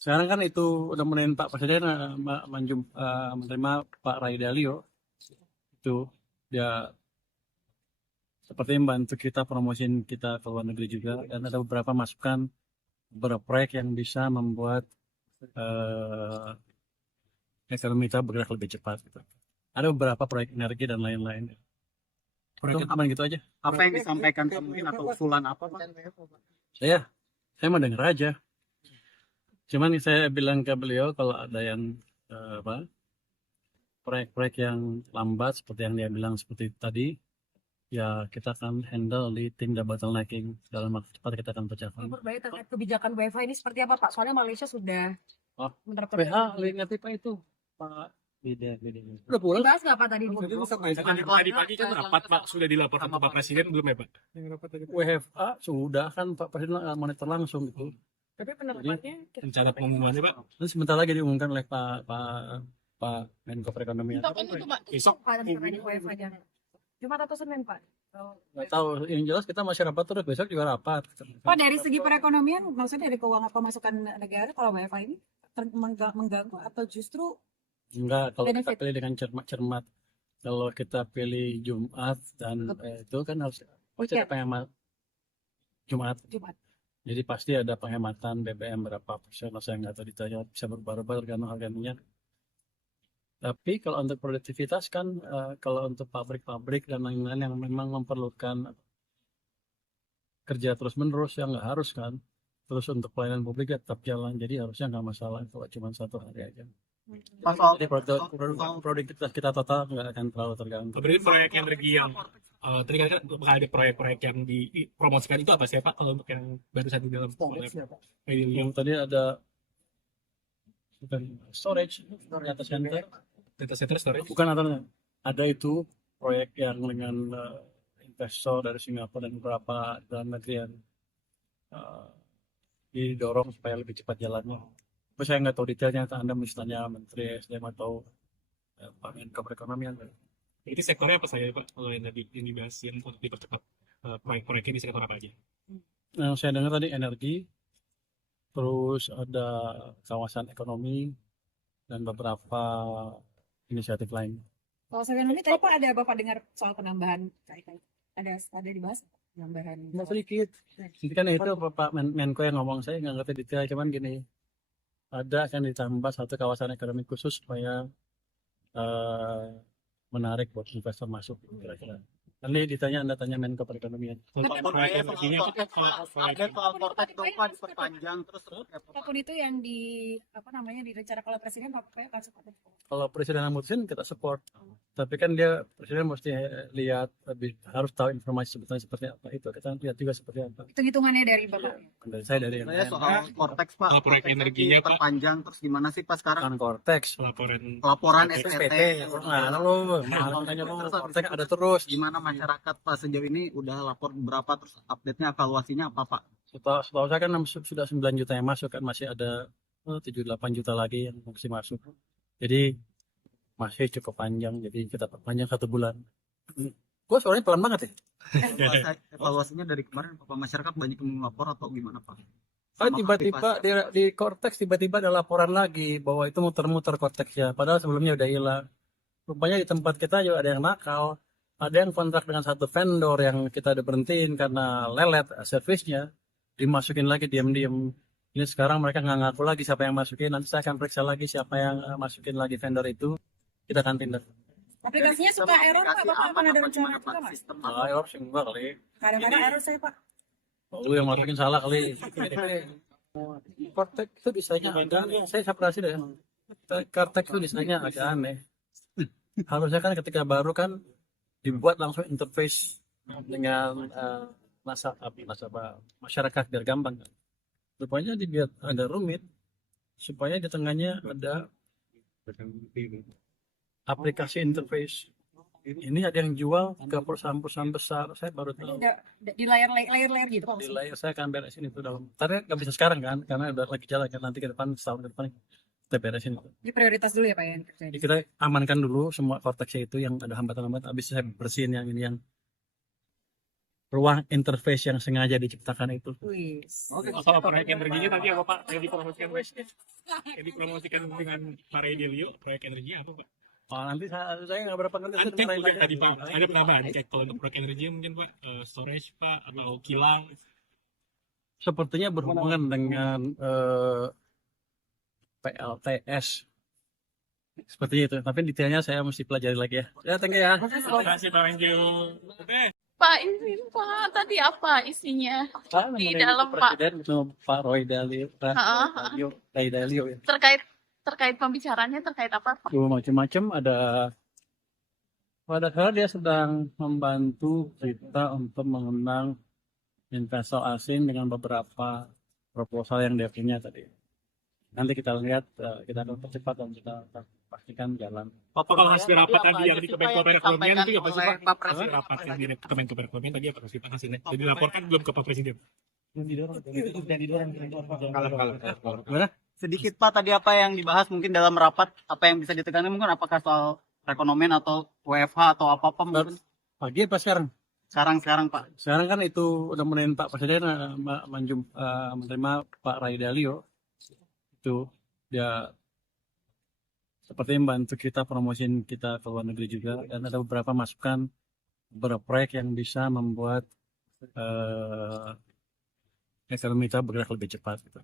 Sekarang kan itu udah mulai Pak Presiden menerima Pak Ray Dalio itu dia seperti membantu kita promosiin kita ke luar negeri juga, dan ada beberapa masukan beberapa proyek yang bisa membuat eh, ekonomi kita bergerak lebih cepat gitu. Ada beberapa proyek energi dan lain-lain. Itu aman gitu aja. Apa yang disampaikan mungkin atau usulan apa Pak? Saya mau denger aja. Cuman saya bilang ke beliau kalau ada yang proyek-proyek yang lambat seperti yang dia bilang seperti tadi, ya kita akan handle di tim double bottlenecking, dalam waktu cepat kita akan pecahkan. Berbagai terkait kebijakan WiFi ini seperti apa Pak? Soalnya Malaysia sudah menerapkan. PH ngerti Pak itu Pak beda. Udah pulang? Dibahas nggak Pak tadi? Tadi pagi kan rapat Pak, sudah dilaporkan ke Pak Presiden belum ya Pak? WFA sudah kan Pak Presiden monitor langsung gitu. Tapi penerapannya Rencana pengumumannya Pak? Nanti sebentar lagi diumumkan oleh Pak Menko Perekonomian. kapan itu Pak? Besok. Pak terkait WiFi-nya. Jumat atau Senin Pak? Nggak tahu, yang jelas kita masih rapat terus, besok juga rapat. Pak, dari segi perekonomian, maksudnya dari keuangan pemasukan negara, kalau WiFi ini mengganggu atau justru Enggak, kalau kita benefit? pilih dengan cermat. Kalau kita pilih Jumat dan itu kan harus pasti ada penghemat Jumat. Jadi pasti ada penghematan BBM berapa persen, saya nggak tahu ditanya, bisa berubah-ubah tergantung harga minyak. Tapi kalau untuk produktivitas kan, kalau untuk pabrik-pabrik dan lain-lain yang memang memerlukan kerja terus-menerus, yang nggak harus kan. Terus untuk pelayanan publik ya tetap jalan, jadi harusnya nggak masalah kalau cuma 1 hari aja. Pak, soal Jadi produktivitas kita total nggak akan terlalu terganggu. Berarti proyek energi yang tadi kan bakal ada proyek-proyek yang dipromosikan itu apa sih Pak? Kalau untuk yang barusan di dalam Yang tadi ada bukan storage data center, data center storage. bukan ada itu proyek yang dengan investor dari Singapura dan beberapa dalam negeri yang didorong supaya lebih cepat jalannya. Tapi saya nggak tahu detailnya, Anda mesti tanya Menteri SDM atau Pak Menko Perekonomian. Jadi sektornya apa saja Pak? Kalau yang tadi yang dibahasin untuk dipercepat proyek-proyeknya di sektor apa aja? Yang saya dengar tadi energi, terus ada kawasan ekonomi dan beberapa inisiatif lain. kalau ekonomi tadi Pak ada Bapak dengar soal penambahan ada dibahas penambahan? Nggak sedikit. Jadi kan itu Pak Menko yang ngomong, saya nggak ngerti detail, cuman gini, ada akan ditambah satu kawasan ekonomi khusus supaya menarik buat investor masuk kira-kira. Nanti Anda tanya Menko Perekonomian. Proyek energinya soal Kortek dong Pak diperpanjang terus Apapun itu yang direncanakan oleh Presiden, Bapak akan seperti itu. Kalau Presiden mutusin kita support, tapi kan dia Presiden mesti lihat, harus tahu informasi sebetulnya seperti apa, itu kita lihat juga seperti apa. Hitung-hitungannya dari Bapak. Dari saya dari yang saya soal Kortex Pak. Kalau proyek energinya, Pak. diperpanjang terus gimana sih Pak sekarang? kan Cortex. Laporan SPT. Nah, lo tanya lo, Cortex ada terus. Gimana masyarakat Pak sejauh ini udah lapor berapa, terus update-nya evaluasinya apa Pak? Setahu saya kan sudah 9 juta yang masuk, kan masih ada 7-8 juta lagi yang masih masuk. Jadi masih cukup panjang, jadi kita perpanjang 1 bulan. Gue suaranya pelan banget ya. Evaluasinya dari kemarin Pak, masyarakat banyak yang melapor atau gimana Pak? Kan tiba-tiba di Cortex tiba-tiba ada laporan lagi bahwa itu muter-muter Cortexnya, padahal sebelumnya udah hilang. Rupanya di tempat kita juga ada yang nakal. Ada yang kontrak dengan satu vendor yang kita udah berhentiin karena lelet servisnya, dimasukin lagi diam-diam. Ini sekarang mereka nggak ngaku lagi siapa yang masukin. Nanti saya akan periksa lagi siapa yang masukin lagi vendor itu. Kita akan tindak. Aplikasinya suka error Pak, Bapak akan ada rencana juga Pak? Error sih enggak kali. Kadang-kadang error saya Pak. Lu yang masukin salah kali. Cortex itu desainnya agak aneh. Saya separasi deh. Cortex itu desainnya agak aneh. Harusnya kan ketika baru kan dibuat langsung interface dengan masyarakat biar gampang kan. Rupanya dibuat ada rumit supaya di tengahnya ada aplikasi interface. Ini ada yang jual ke perusahaan-perusahaan besar, saya baru tahu. Di layar gitu Pak. Di layar saya akan beresin itu dalam. Tapi nggak bisa sekarang kan, karena udah lagi jalan kan, nanti ke depan setahun ke depan kita beresin itu. Ini prioritas dulu ya Pak ya. Jadi kita amankan dulu semua Cortex itu yang ada hambatan-hambatan, habis saya bersihin yang ini yang ruang interface yang sengaja diciptakan itu. Oke. Kalau proyek energinya tadi apa Pak? Yang dipromosikan yang dipromosikan dengan Pak Ray Dalio, proyek energinya apa Pak? Oh, nanti saya nggak berapa ngerti. Kan juga tadi Pak ada penambahan kayak kalau untuk proyek energi mungkin Pak storage Pak atau kilang. Sepertinya berhubungan dengan PLTS seperti itu. Tapi detailnya saya mesti pelajari lagi ya. Ya, thank you ya. Terima kasih Pak Angel. Oke. Pak, ini Pak, tadi apa isinya? Di dalam, Pak. Presiden itu Pak Roy Dalio, Ray Dalio ya. Terkait pembicaraannya terkait apa, Pak? Macam-macam ada. Padahal dia sedang membantu kita untuk mengenang investor asing dengan beberapa proposal yang dia punya tadi. Nanti kita lihat, kita akan percepat dan kita akan pastikan jalan. Pak, kalau hasil rapat tadi yang di Kemenko Perekonomian itu apa sih Pak? Pak Presiden. Hasil rapat yang di Kemenko Perekonomian tadi apa sih Pak hasilnya? Jadi dilaporkan belum ke Pak Presiden? Gimana? Sedikit Pak tadi apa yang dibahas mungkin dalam rapat, apa yang bisa ditekankan mungkin apakah soal perekonomian atau WFH atau apa mungkin Pagi apa sekarang? sekarang Pak. Sekarang kan itu udah mulai Pak Presiden menerima Pak Ray Dalio. Itu dia seperti membantu kita promosiin kita ke luar negeri juga, dan ada beberapa masukan beberapa proyek yang bisa membuat ekonomi kita bergerak lebih cepat gitu.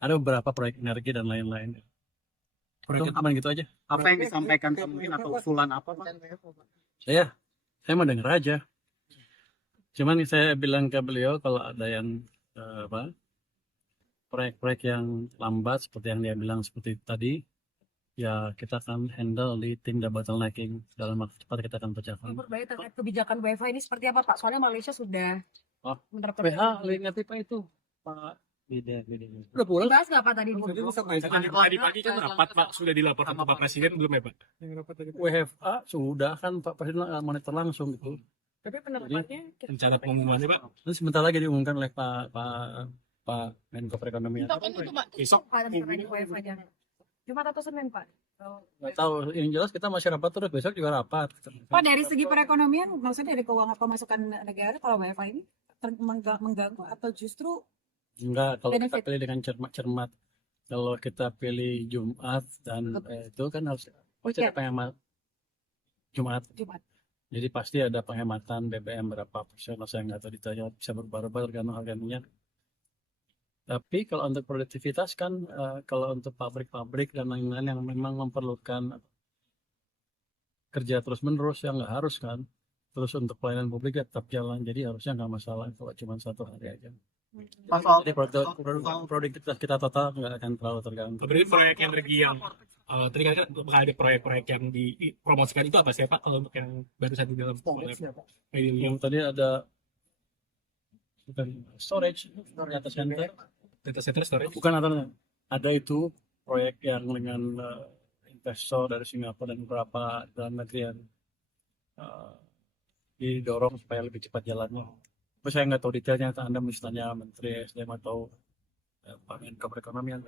Ada beberapa proyek energi dan lain-lain. Proyek aman gitu aja. Apa yang disampaikan mungkin atau usulan apa Pak? Saya mendengar aja. Cuman saya bilang ke beliau kalau ada yang proyek-proyek yang lambat seperti yang dia bilang seperti tadi, ya kita akan handle di tim bottlenecking, dalam waktu cepat kita akan pecahkan. Berbahaya terkait kebijakan WiFi ini seperti apa Pak? Soalnya Malaysia sudah menerapkan. Lihat Pak itu Pak beda. Udah pulang? Dibahas nggak Pak tadi? Tadi pagi kan rapat Pak sudah dilaporkan ke Pak Presiden belum ya Pak? WFA sudah kan Pak Presiden monitor langsung gitu. Tapi penerapannya Rencana pengumumannya Pak? Terus sebentar lagi diumumkan oleh Pak Menko Perekonomian. Kapan itu, Pak? Besok. Pak terkait WiFi-nya. Jumat atau Senin Pak? Nggak tahu, yang jelas kita masih rapat terus, besok juga rapat. Pak, dari segi perekonomian, maksudnya dari keuangan pemasukan negara kalau WFH ini mengganggu atau justru Enggak, kalau kita benefit? pilih dengan cermat. Kalau kita pilih Jumat dan itu kan harus pasti ada penghemat Jumat. Jadi pasti ada penghematan BBM berapa persen, saya nggak tahu detailnya, bisa berubah-ubah tergantung harga minyak. Tapi kalau untuk produktivitas kan, kalau untuk pabrik-pabrik dan lain-lain yang memang memerlukan kerja terus-menerus, yang nggak harus kan. Terus untuk pelayanan publik ya tetap jalan, jadi harusnya nggak masalah kalau cuma satu hari aja. Pak soal Jadi produktivitas kita total nggak akan terlalu terganggu. Berarti proyek energi yang tadi kan bakal ada proyek-proyek yang dipromosikan itu apa sih Pak kalau untuk yang barusan di dalam Yang tadi ada storage, data center. data center storage? Bukan ada itu proyek yang dengan investor dari Singapura dan beberapa dalam negeri yang didorong supaya lebih cepat jalannya. Tapi saya nggak tahu detailnya, Anda mesti tanya Menteri SDM atau Pak Menko Perekonomian.